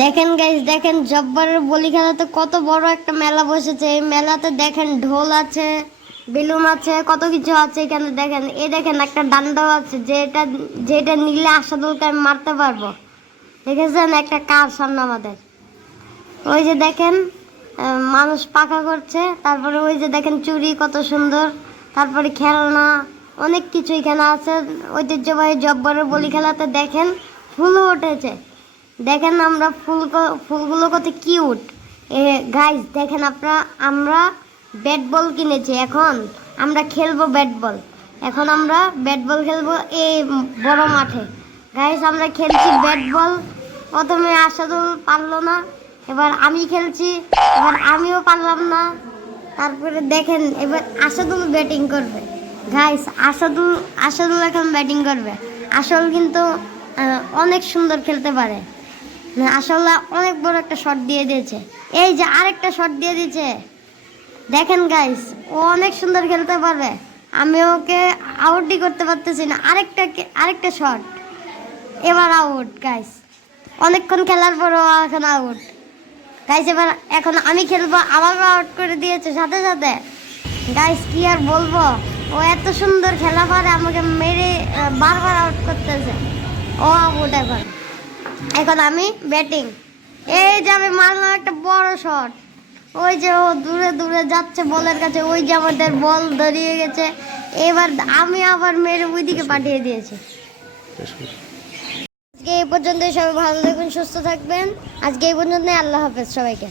দেখেন গাইস দেখেন, জব্বারের বলি খেলাতে কত বড় একটা মেলা বসেছে। এই মেলাতে দেখেন ঢোল আছে, বেলুন আছে, কত কিছু আছে এখানে দেখেন। এই দেখেন একটা ডান্ডাও আছে, যেটা যেটা নিলে আশাদুলকে আমি মারতে পারব। দেখেছেন? একটা কার সামনে আমাদের। ওই যে দেখেন মানুষ পাকা করছে, তারপরে ওই যে দেখেন চুরি কত সুন্দর, তারপরে খেলনা, অনেক কিছু এখানে আছে। ঐতিহ্যবাহী জব্বরের বলি খেলাতে দেখেন, ফুলও উঠেছে। দেখেন আমরা ফুল ফুলগুলো কত কিউট। এ গাইস দেখেন আপনারা আমরা ব্যাট বল কিনেছি, এখন আমরা খেলব ব্যাট বল এখন আমরা ব্যাট বল খেলব এই বড় মাঠে। গাইস আমরা খেলছি ব্যাট বল প্রথমে আসাদুল পারল না, এবার আমি খেলছি, এবার আমিও পারলাম না। তারপরে দেখেন, এবার আসাদুল ব্যাটিং করবে। গাইস আসাদুল আসাদুল এখন ব্যাটিং করবে। আসল কিন্তু অনেক সুন্দর খেলতে পারে। আসলে অনেক বড় একটা শট দিয়ে দিয়েছে। এই যে আরেকটা শট দিয়ে দিয়েছে। দেখেন গাইস ও অনেক সুন্দর খেলতে পারবে। আমি ওকে আউটই করতে পারতেছি না। আরেকটা আরেকটা শট এবার আউট গাইস অনেকক্ষণ খেলার পর ও এখন আউট গাইস এবার এখন আমি খেলব আমাকে আউট করে দিয়েছে সাথে সাথে। গাইস কি আর বলব? ও এত সুন্দর খেলা পারে, আমাকে মেরে বারবার আউট করতেছে। ও আউট এখন এখন আমি ব্যাটিং এই যে আমি মারলাম একটা বড় শট ওই যে ও দূরে দূরে যাচ্ছে বলের কাছে ওই যে আমাদের বল দাঁড়িয়ে গেছে। এবার আমি আবার মেরে ওইদিকে পাঠিয়ে দিয়েছি। আজকে এই পর্যন্ত সবাই ভালো থাকবেন সুস্থ থাকবেন। আজকে এই পর্যন্ত আল্লাহ হাফেজ সবাইকে।